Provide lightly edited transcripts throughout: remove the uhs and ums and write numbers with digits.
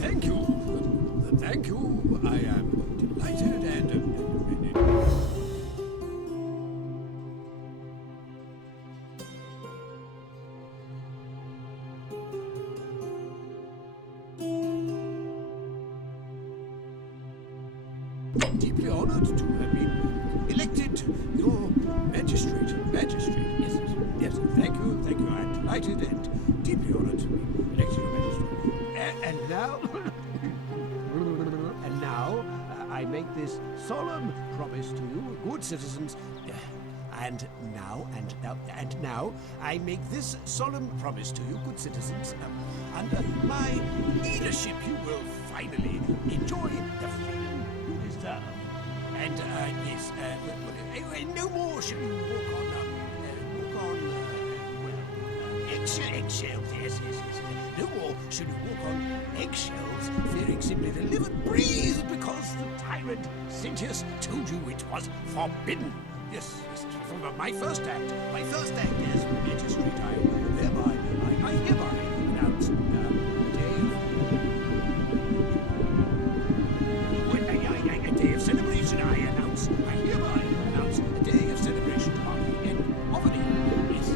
Thank you. Thank you. I am delighted and... deeply honored to have been elected your magistrate. Magistrate, yes, yes. Thank you, thank you. I'm delighted and deeply honored to be elected your magistrate. And now, I make this solemn promise to you, good citizens. And now, I make this solemn promise to you, good citizens. Under my leadership, you will finally enjoy the freedom you deserve. And, yes, no more shall you walk on eggshells, yes. No more shall you walk on eggshells, fearing simply to live and breathe because the tyrant Sentius told you it was forbidden. Yes, from my first act, as magistrate, I hereby announce a day of celebration. I hereby announce a day of celebration to mark the end of an era. Yes.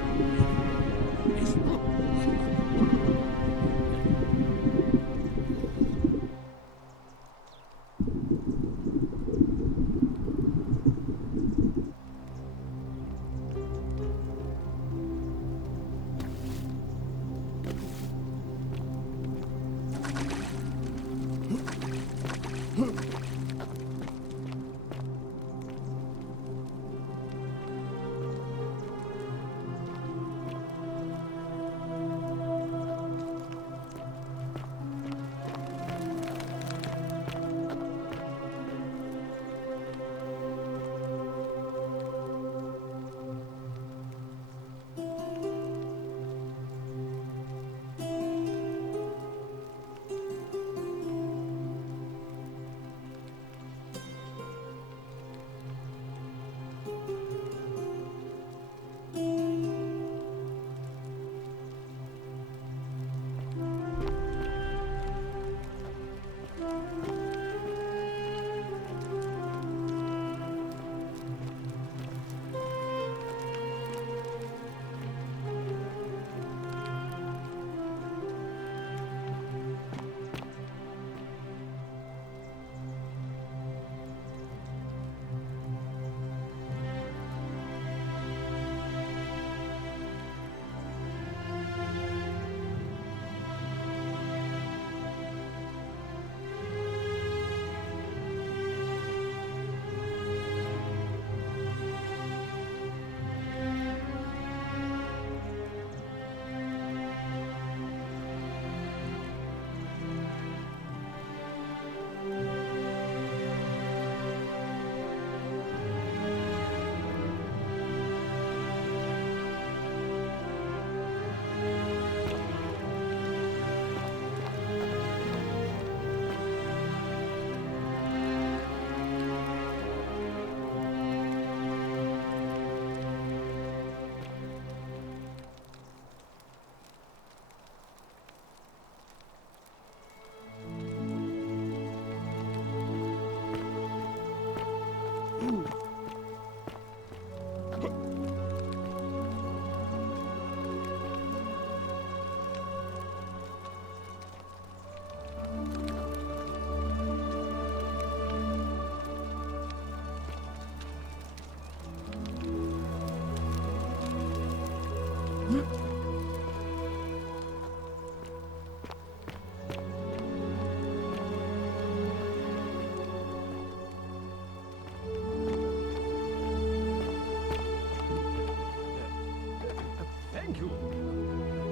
Thank you.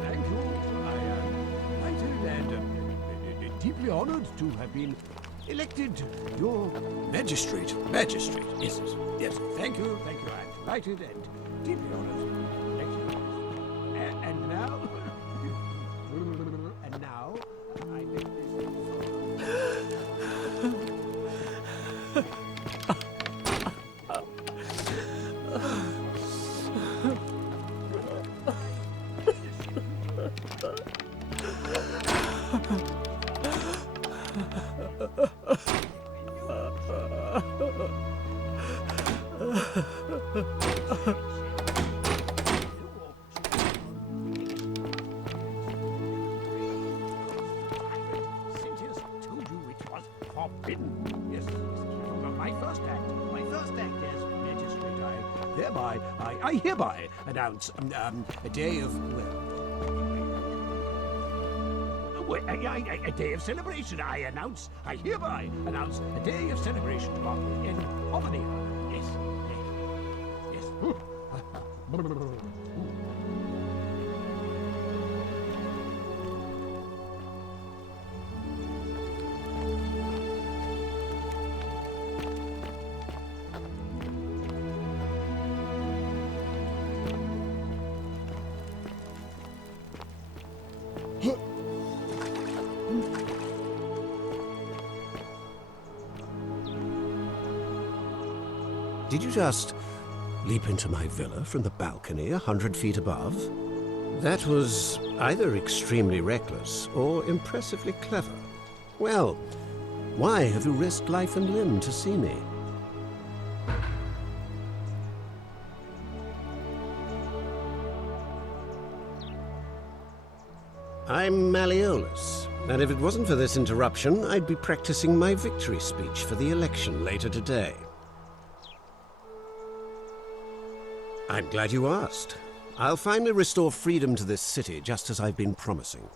I am delighted and deeply honored to have been elected your magistrate. Magistrate, yes. Thank you. I'm delighted and deeply honored. And now, I make this. Cynthius told you it was forbidden. Yes, from my first act. My first act as magistrate, I hereby announce a day of, a day of celebration. I hereby announce a day of celebration in Albany. Yes, yes, yes. Did you just leap into my villa from the balcony 100 feet above? That was either extremely reckless or impressively clever. Well, why have you risked life and limb to see me? I'm Malleolus, and if it wasn't for this interruption, I'd be practicing my victory speech for the election later today. I'm glad you asked. I'll finally restore freedom to this city, just as I've been promising.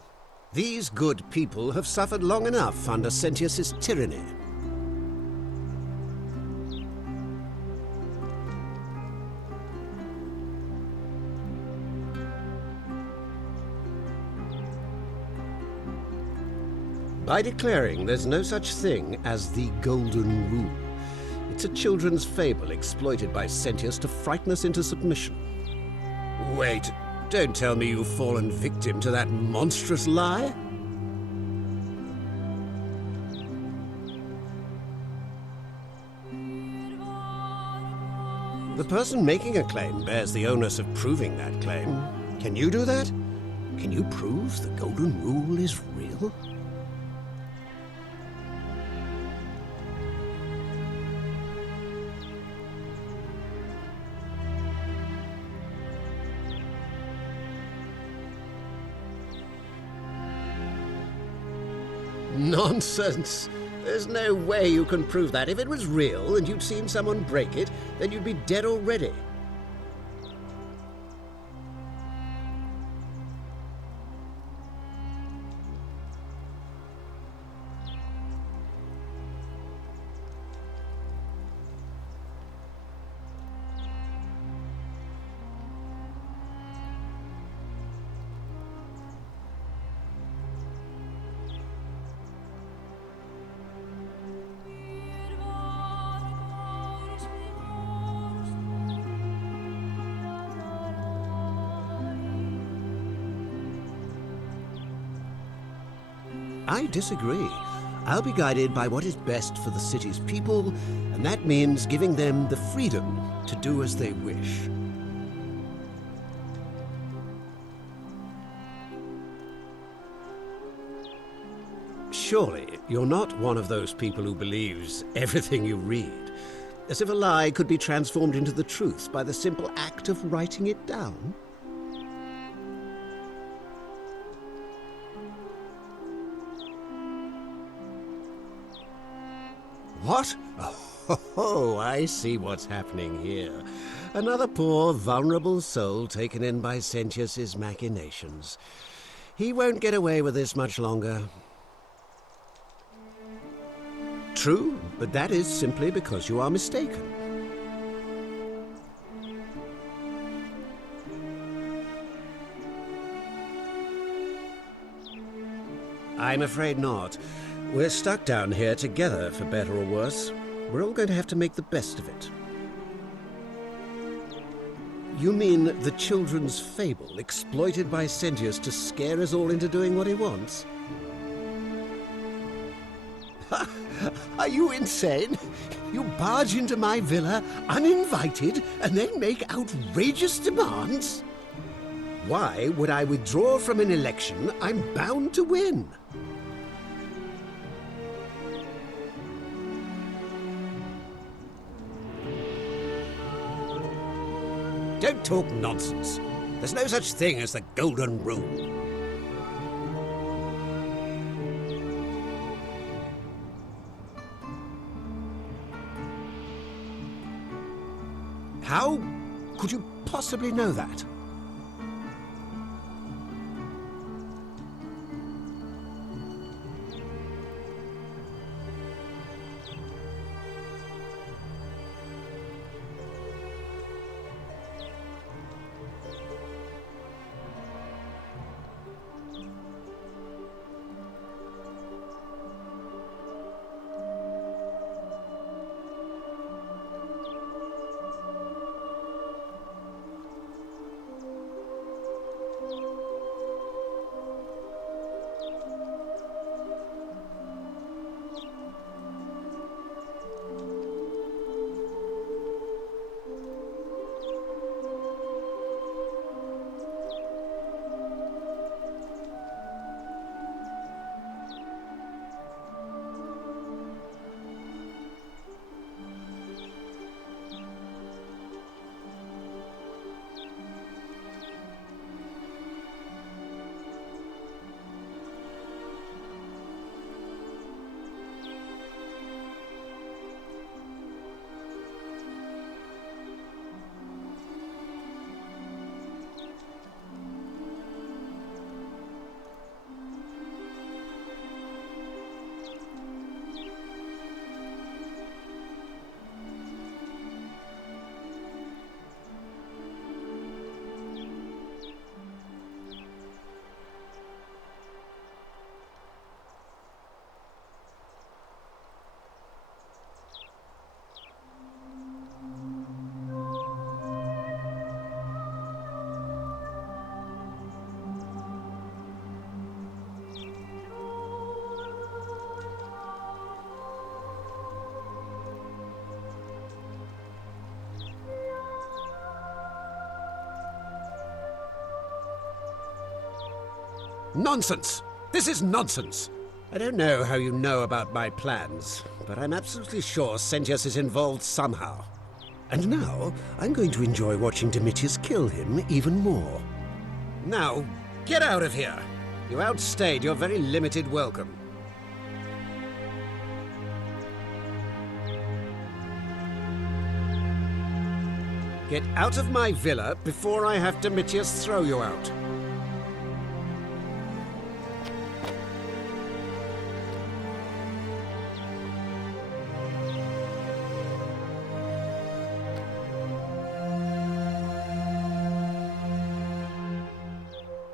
These good people have suffered long enough under Sentius's tyranny. By declaring there's no such thing as the Golden Rule. It's a children's fable exploited by Sentius to frighten us into submission. Wait, don't tell me you've fallen victim to that monstrous lie? The person making a claim bears the onus of proving that claim. Can you do that? Can you prove the Golden Rule is real? Nonsense! There's no way you can prove that. If it was real and you'd seen someone break it, then you'd be dead already. I disagree. I'll be guided by what is best for the city's people, and that means giving them the freedom to do as they wish. Surely, you're not one of those people who believes everything you read, as if a lie could be transformed into the truth by the simple act of writing it down? What? Oh, I see what's happening here. Another poor, vulnerable soul taken in by Sentius's machinations. He won't get away with this much longer. True, but that is simply because you are mistaken. I'm afraid not. We're stuck down here together, for better or worse. We're all going to have to make the best of it. You mean the children's fable exploited by Sentius to scare us all into doing what he wants? Are you insane? You barge into my villa uninvited and then make outrageous demands? Why would I withdraw from an election I'm bound to win? Don't talk nonsense. There's no such thing as the Golden Rule. How could you possibly know that? Nonsense! This is nonsense! I don't know how you know about my plans, but I'm absolutely sure Sentius is involved somehow. And now, I'm going to enjoy watching Domitius kill him even more. Now, get out of here! You outstayed your very limited welcome. Get out of my villa before I have Domitius throw you out.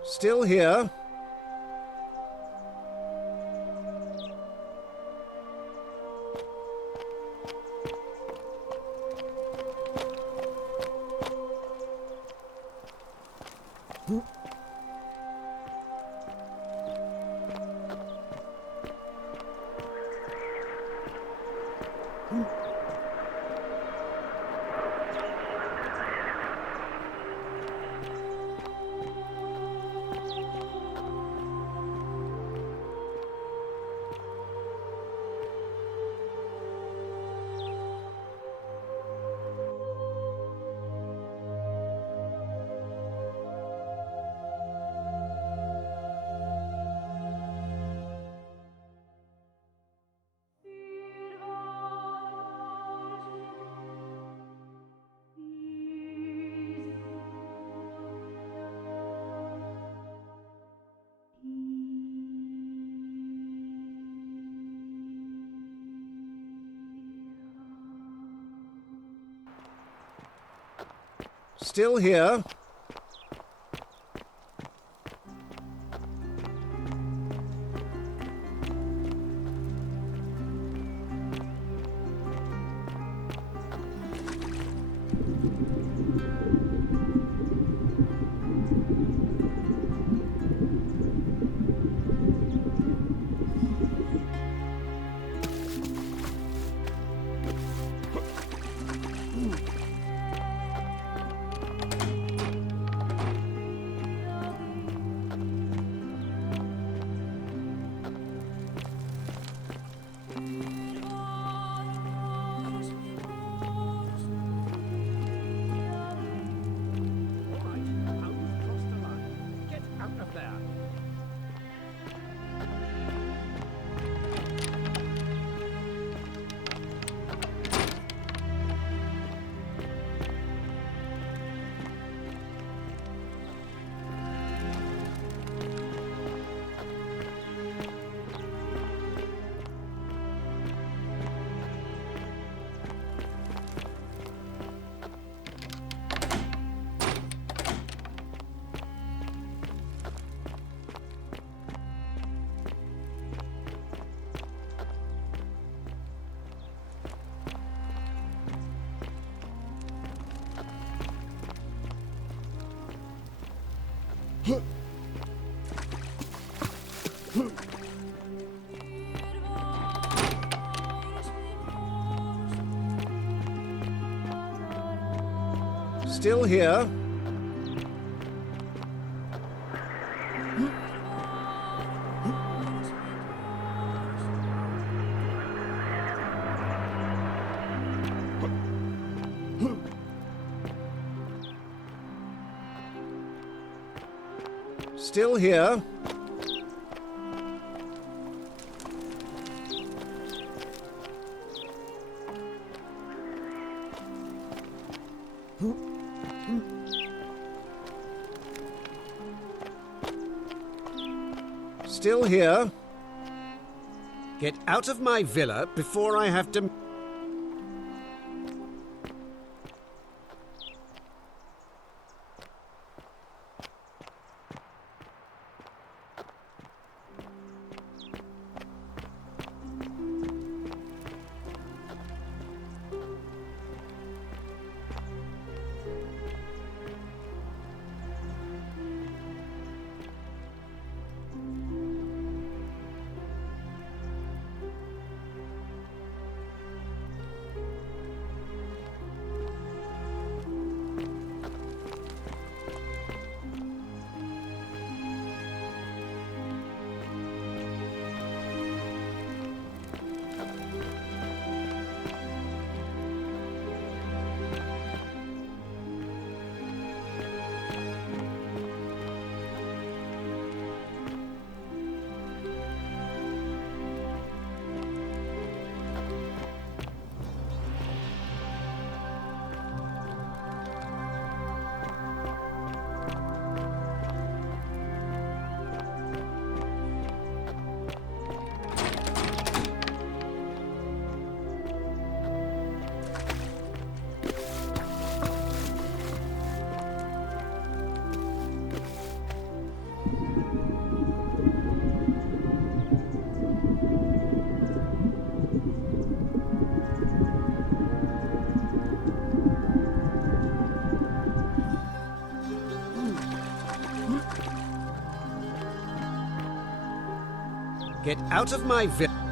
Still here? Still here? Still here. Still here. Still here. Get out of my villa before I have to... Get out of my villa.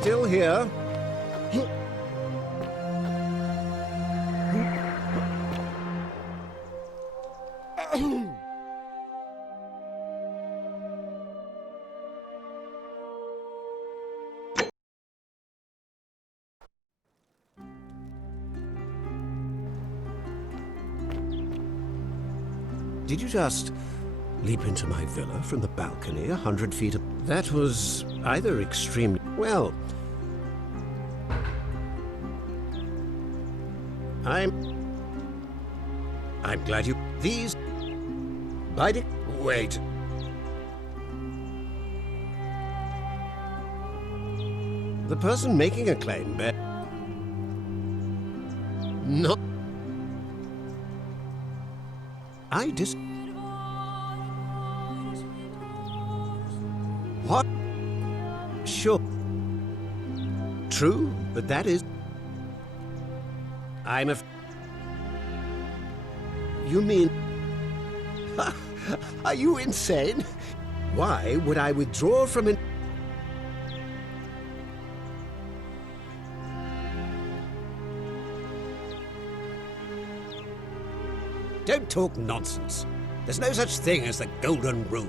Still here. Did you just leap into my villa from the balcony 100 feet up? That was either extremely... Well... I'm glad you... These... Wait. The person making a claim, not... What? Sure. True, but that is... You mean... Are you insane? Why would I withdraw from an... Don't talk nonsense. There's no such thing as the Golden Rule.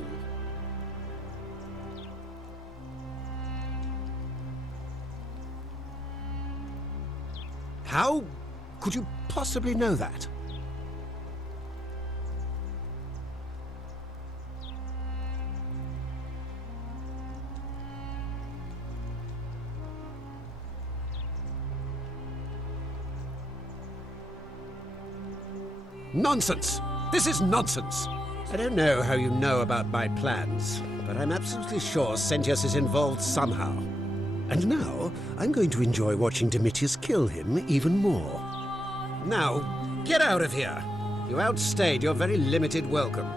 How could you possibly know that? Nonsense! This is nonsense! I don't know how you know about my plans, but I'm absolutely sure Sentius is involved somehow. And now, I'm going to enjoy watching Domitius kill him even more. Now, get out of here! You outstayed your very limited welcome.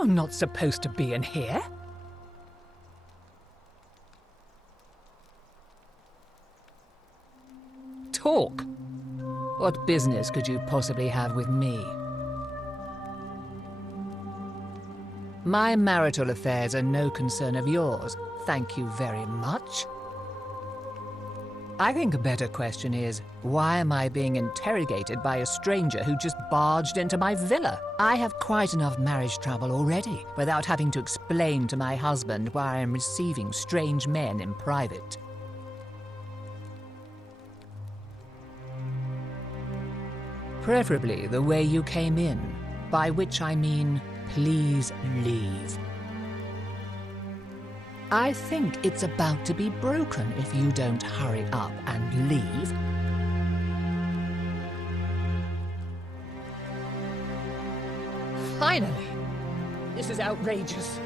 You're not supposed to be in here. Talk. What business could you possibly have with me? My marital affairs are no concern of yours. Thank you very much. I think a better question is, why am I being interrogated by a stranger who just barged into my villa? I have quite enough marriage trouble already, without having to explain to my husband why I am receiving strange men in private. Preferably the way you came in, by which I mean, please leave. I think it's about to be broken if you don't hurry up and leave. Finally! This is outrageous.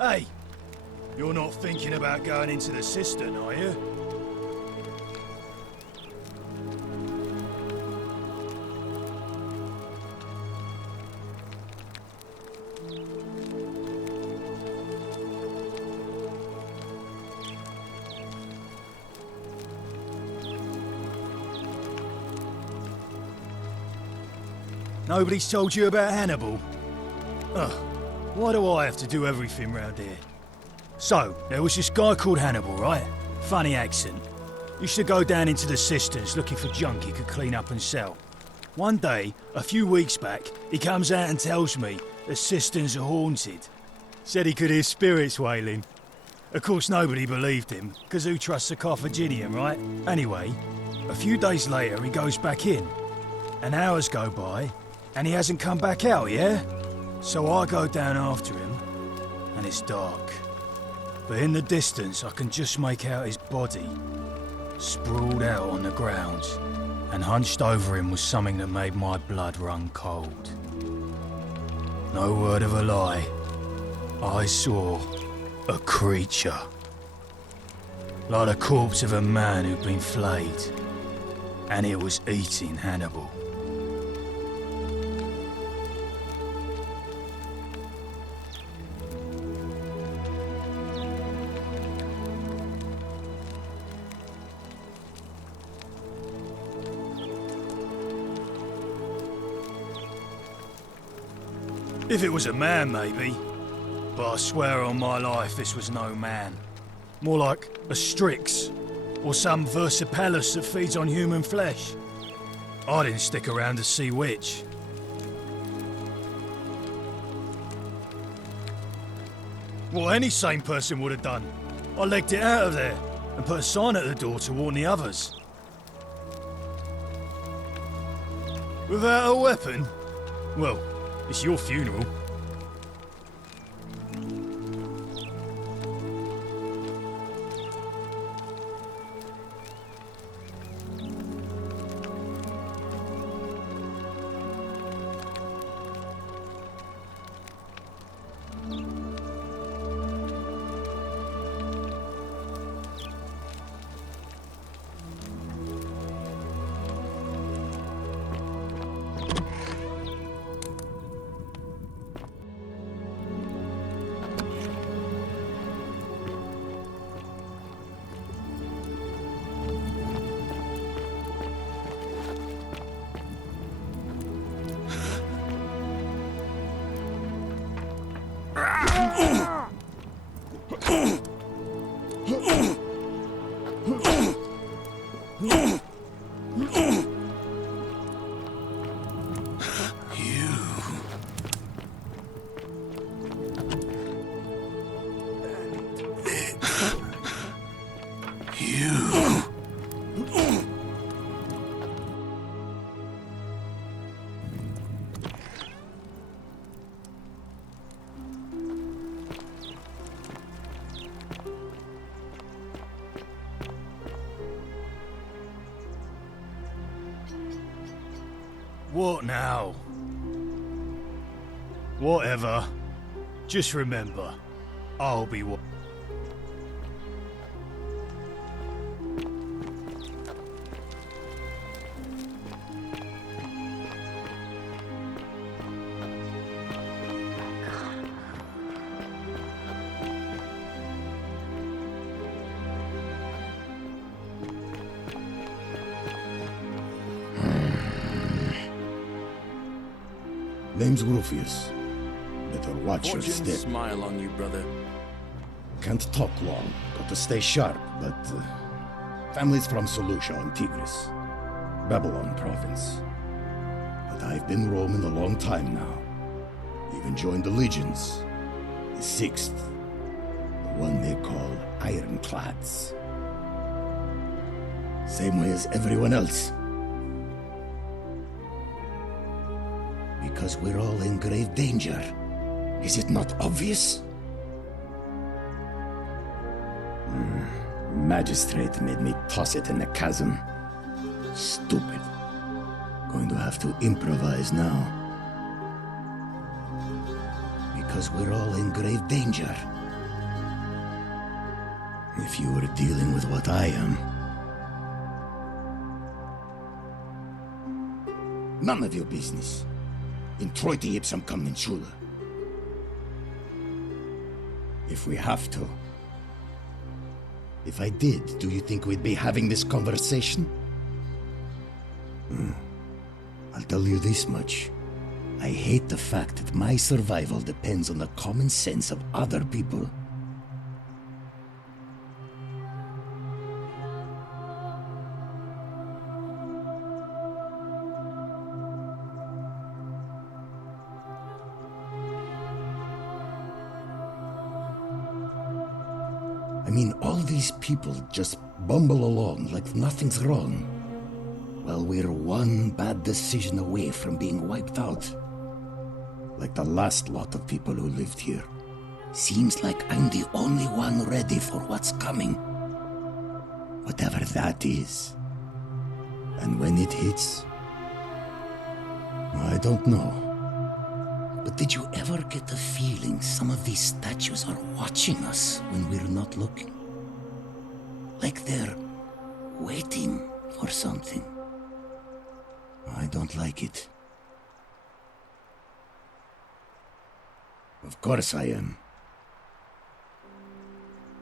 Hey, you're not thinking about going into the cistern, are you? Nobody's told you about Hannibal? Ugh, why do I have to do everything round here? So, there was this guy called Hannibal, right? Funny accent. Used to go down into the cisterns looking for junk he could clean up and sell. One day, a few weeks back, he comes out and tells me the cisterns are haunted. Said he could hear spirits wailing. Of course, nobody believed him, because who trusts a Carthaginian, right? Anyway, a few days later, he goes back in. And hours go by, and he hasn't come back out, yeah? So I go down after him, and it's dark. But in the distance, I can just make out his body, sprawled out on the ground, and hunched over him was something that made my blood run cold. No word of a lie, I saw a creature. Like the corpse of a man who'd been flayed, and it was eating Hannibal. If it was a man, maybe. But I swear on my life this was no man. More like a Strix, or some Versipelus that feeds on human flesh. I didn't stick around to see which. What any sane person would have done. I legged it out of there, and put a sign at the door to warn the others. Without a weapon? Well, it's your funeral. What now? Whatever. Just remember, I'll be what. Name's Rufius. Better watch your Fortune step. smile on you, brother. Can't talk long. Got to stay sharp, but... family's from Seleucia on Tigris. Babylon province. But I've been roaming a long time now. Even joined the legions. The 6th. The one they call Ironclads. Same way as everyone else. Because we're all in grave danger. Is it not obvious? Magistrate made me toss it in the chasm. Stupid. Going to have to improvise now. Because we're all in grave danger. If you were dealing with what I am... none of your business. Introiti ipsum commensula. If we have to. If I did, do you think we'd be having this conversation? I'll tell you this much. I hate the fact that my survival depends on the common sense of other people. I mean, all these people just bumble along like nothing's wrong. Well, we're one bad decision away from being wiped out. Like the last lot of people who lived here. Seems like I'm the only one ready for what's coming. Whatever that is. And when it hits... I don't know. But did you ever get the feeling some of these statues are watching us when we're not looking? Like they're waiting for something. I don't like it. Of course I am.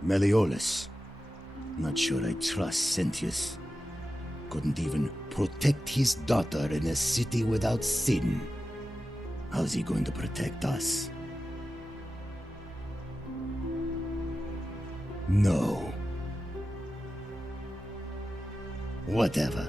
Meliodas. Not sure I trust Sentius. Couldn't even protect his daughter in a city without sin. How's he going to protect us? No. Whatever.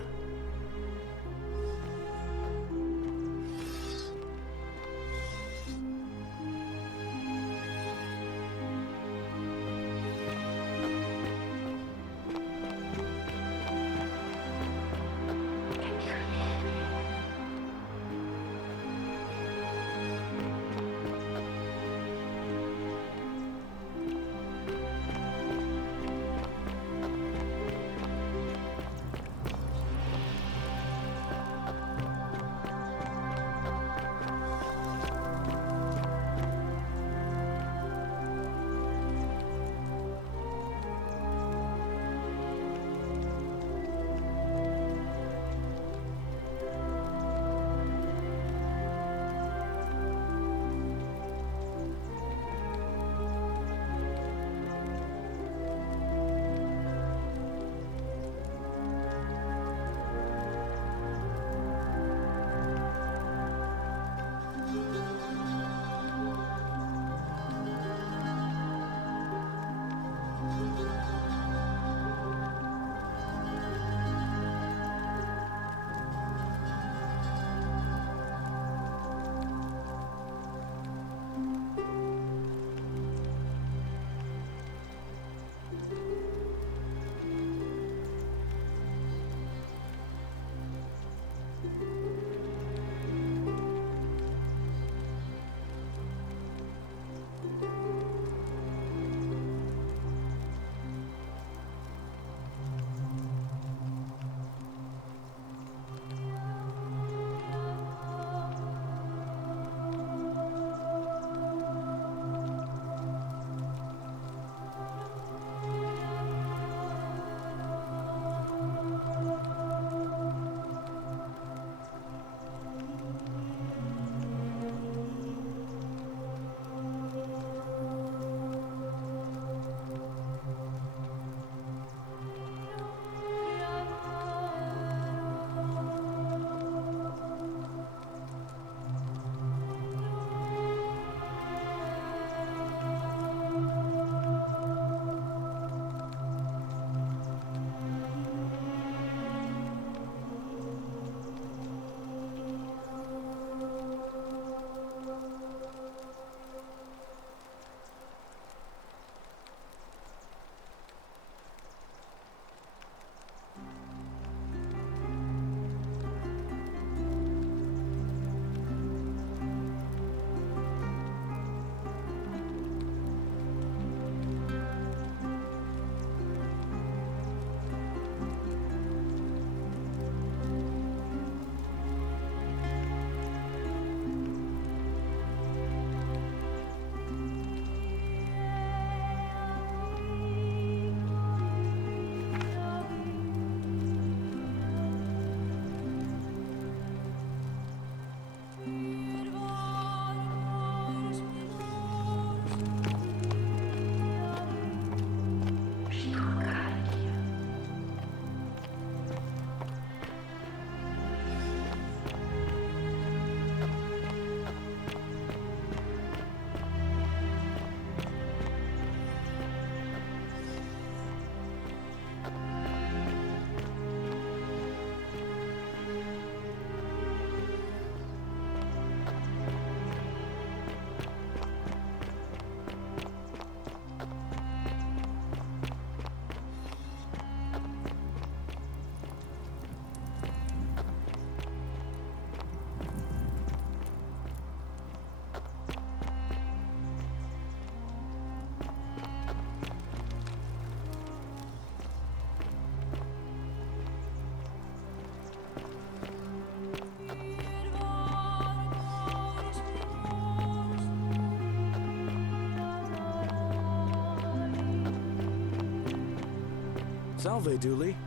Salve, Dooley.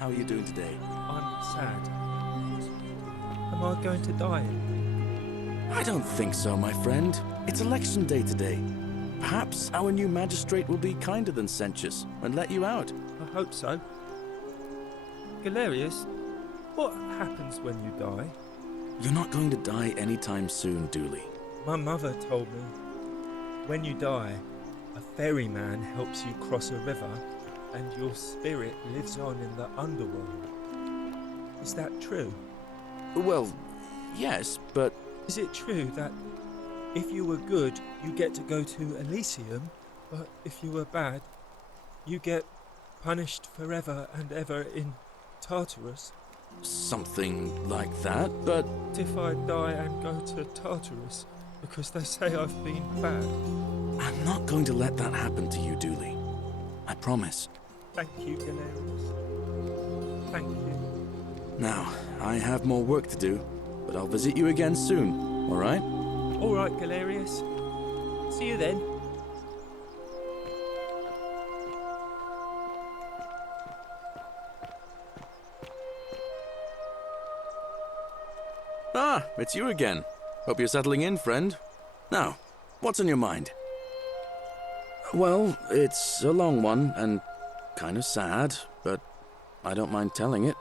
How are you doing today? I'm sad. Am I going to die? I don't think so, my friend. It's election day today. Perhaps our new magistrate will be kinder than Sentius and let you out. I hope so. Galerius, what happens when you die? You're not going to die anytime soon, Dooley. My mother told me, when you die, a ferryman helps you cross a river and your spirit lives on in the underworld. Is that true? Well, yes, but Is it true that if you were good, you get to go to Elysium, but if you were bad, you get punished forever and ever in Tartarus? something like that, but What if I die and go to Tartarus because they say I've been bad? I'm not going to let that happen to you, Dooley. I promise. Thank you, Galerius. Thank you. Now, I have more work to do, but I'll visit you again soon, all right? All right, Galerius. See you then. Ah, it's you again. Hope you're settling in, friend. Now, what's on your mind? Well, it's a long one and kind of sad, but I don't mind telling it.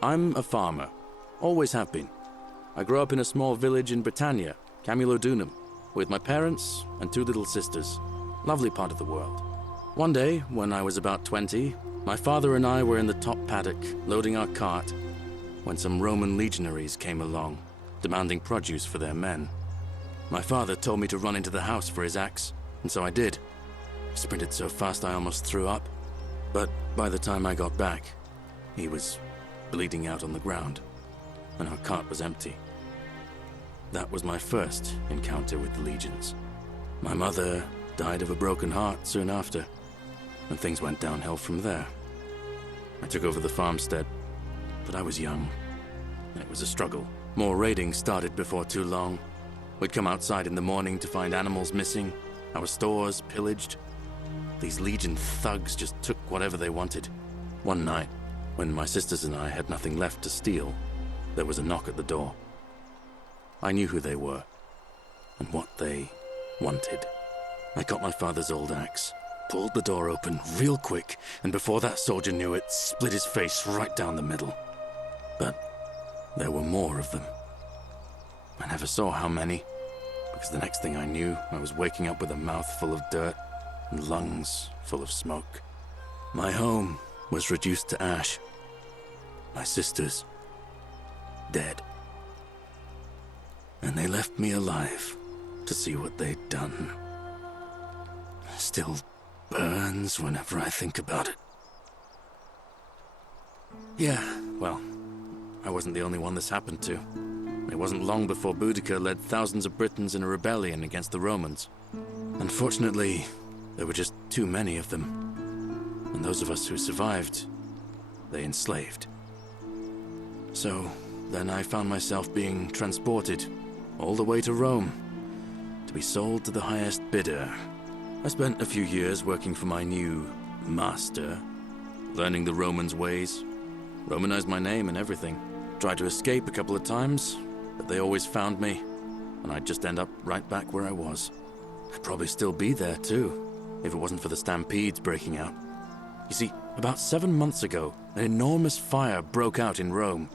I'm a farmer. Always have been. I grew up in a small village in Britannia, Camulodunum, with my parents and 2 little sisters. Lovely part of the world. One day, when I was about 20, my father and I were in the top paddock, loading our cart, when some Roman legionaries came along, demanding produce for their men. My father told me to run into the house for his axe, and so I did. I sprinted so fast I almost threw up, but by the time I got back, he was bleeding out on the ground, and our cart was empty. That was my first encounter with the legions. My mother died of a broken heart soon after, and things went downhill from there. I took over the farmstead, but I was young, and it was a struggle. More raiding started before too long. We'd come outside in the morning to find animals missing, our stores pillaged. These Legion thugs just took whatever they wanted. One night, when my sisters and I had nothing left to steal, there was a knock at the door. I knew who they were, and what they wanted. I got my father's old axe, pulled the door open real quick, and before that soldier knew it, split his face right down the middle. But there were more of them. I never saw how many, because the next thing I knew, I was waking up with a mouth full of dirt and lungs full of smoke. My home was reduced to ash. My sisters, dead. And they left me alive to see what they'd done. Still burns whenever I think about it. Yeah, well, I wasn't the only one this happened to. It wasn't long before Boudica led thousands of Britons in a rebellion against the Romans. Unfortunately, there were just too many of them. And those of us who survived, they enslaved. So, then I found myself being transported all the way to Rome to be sold to the highest bidder. I spent a few years working for my new master, learning the Romans' ways, Romanized my name and everything. Tried to escape a couple of times, but they always found me, and I'd just end up right back where I was. I'd probably still be there too, if it wasn't for the stampedes breaking out. You see, about 7 months ago, an enormous fire broke out in Rome.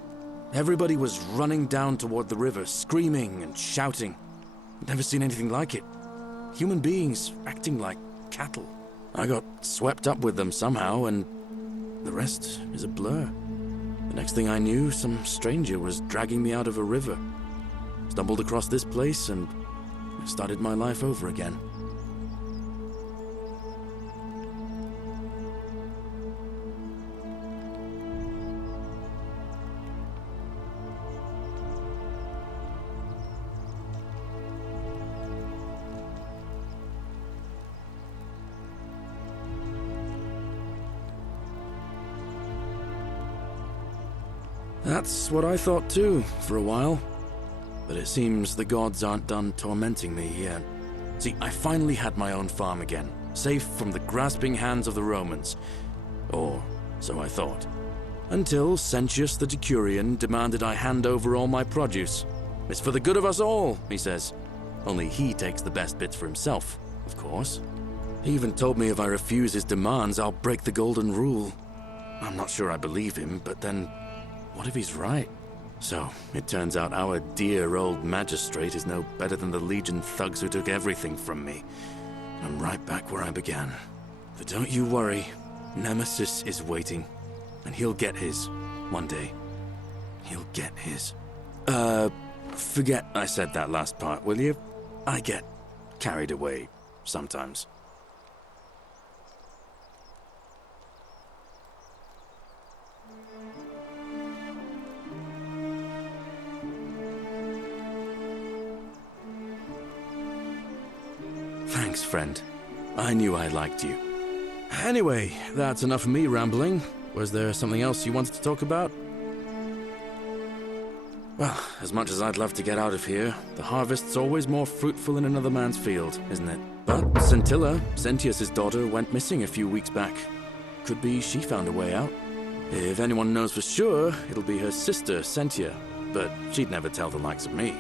Everybody was running down toward the river, screaming and shouting. I'd never seen anything like it. Human beings acting like cattle. I got swept up with them somehow, and the rest is a blur. The next thing I knew, some stranger was dragging me out of a river. Stumbled across this place and started my life over again. That's what I thought too, for a while. But it seems the gods aren't done tormenting me yet. See, I finally had my own farm again. safe from the grasping hands of the Romans. Or so I thought. Until Sentius the Decurion demanded I hand over all my produce. It's for the good of us all, he says. Only he takes the best bits for himself, of course. He even told me if I refuse his demands, I'll break the golden rule. I'm not sure I believe him, but then, what if he's right? So, it turns out our dear old magistrate is no better than the Legion thugs who took everything from me. I'm right back where I began. But don't you worry, Nemesis is waiting. And he'll get his, one day. He'll get his. Forget I said that last part, will you? I get carried away sometimes. Thanks, friend. I knew I liked you. Anyway, that's enough of me rambling. Was there something else you wanted to talk about? Well, as much as I'd love to get out of here, the harvest's always more fruitful in another man's field, isn't it? But Scintilla, Sentius's daughter, went missing a few weeks back. Could be she found a way out. If anyone knows for sure, it'll be her sister, Sentia. But she'd never tell the likes of me.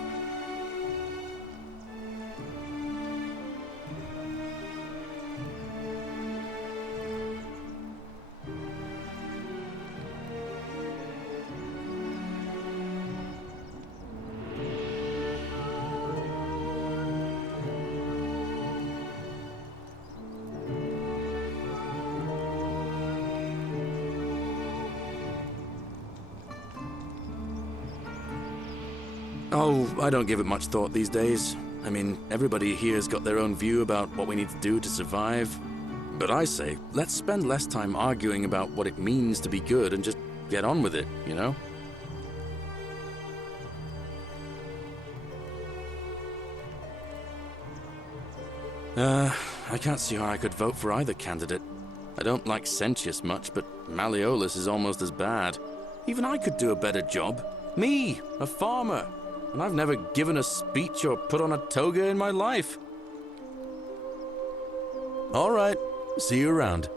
Oh, I don't give it much thought these days. I mean, everybody here's got their own view about what we need to do to survive. But I say, let's spend less time arguing about what it means to be good and just get on with it, you know? I can't see how I could vote for either candidate. I don't like Sentius much, but Malleolus is almost as bad. Even I could do a better job. Me, a farmer. And I've never given a speech or put on a toga in my life. All right, see you around.